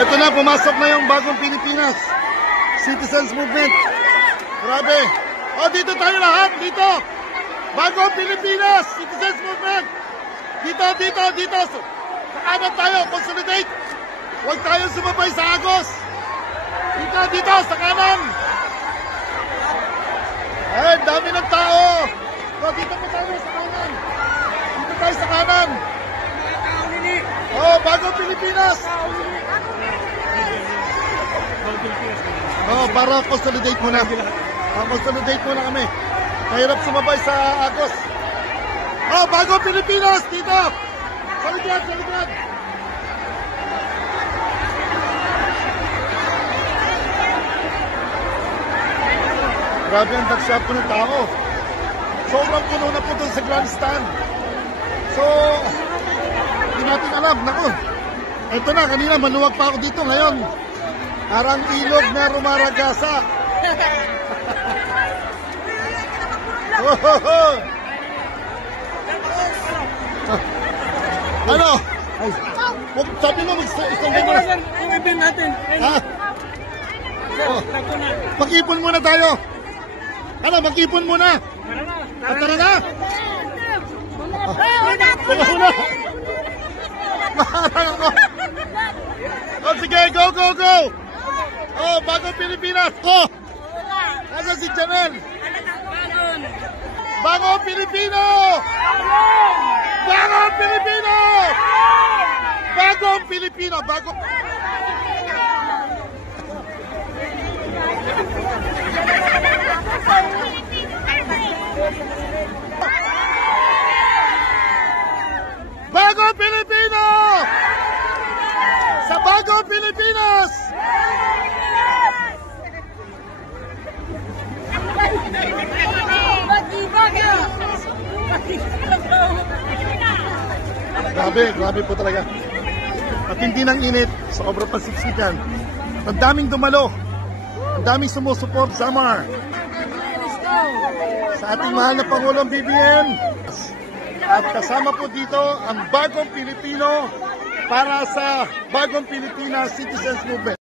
Ito na, pumasok na yung bagong Pilipinas Citizens Movement. Grabe. O, dito tayo lahat. Dito. Bagong Pilipinas Citizens Movement. Dito. Sa kanan tayo. Consolidate. Huwag tayo sumabay sa Agos. Dito. Sa kanan. Ay, dami ng tao. O, dito po tayo sa kanan. Dito tayo sa kanan. O, bagong Pilipinas. Oh, para consolidate muna. Consolidate muna kami. Mahirap sumabay sa Agos. Oh, bagong Pilipinas dito. Sa likod. Grabe ang dagsya po ng tao. Sobrang puno na po doon sa grandstand. So, hindi natin alam. Naku, eto na, kanina maluwag pa ako dito. Ngayon, parang ilog na rumaragasa. Ano? Sabi mo, isang gano'n. Ibin natin. Ha? Mag-ipon muna tayo. Ano, mag-ipon muna. Tara na. Una. Maharang ako. Oh, sige, go. Oh, bagong Pilipinas. Oh, nasa si Janel. Bagong Pilipino. Bagong Pilipino. Bagong Pilipino. Bagong Pilipino. Sa Bagong Pilipinas. Grabe po talaga. Matindi ng init, sobra pasiksikan. Ang daming dumalo. Ang daming sumusuport, Samar. Sa ating mahal na Pangulong BBM. At kasama po dito ang Bagong Pilipino para sa Bagong Pilipinas Citizens Movement.